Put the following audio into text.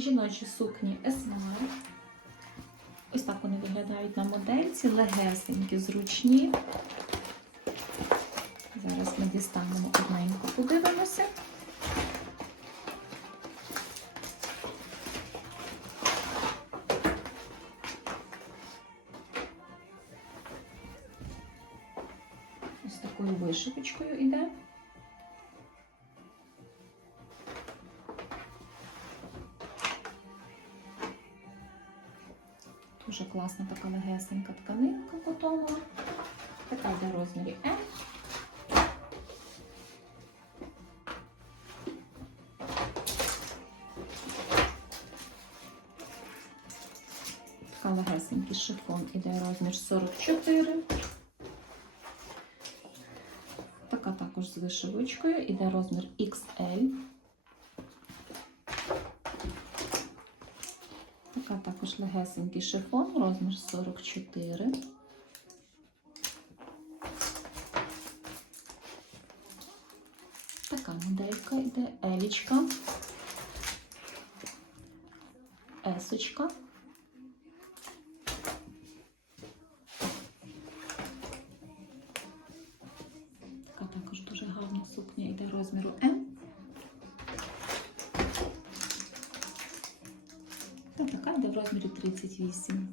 Жіночі сукні SMR. Ось так вони виглядають на модельці, легесенькі, зручні. Зараз ми дістанемо одненько, подивимося. Ось такою вишивочкою йде. Дуже класна така легесенька тканинка котонова. Така в розмірі М. Така легесенький шифон іде розмір 44. Така також з вишивочкою іде розмір XL. Така також легесенький шифон, розмір 44. Така моделька йде елічка, есочка. Така також дуже гарна сукня йде розміру М. Та така йде в розмірі 38.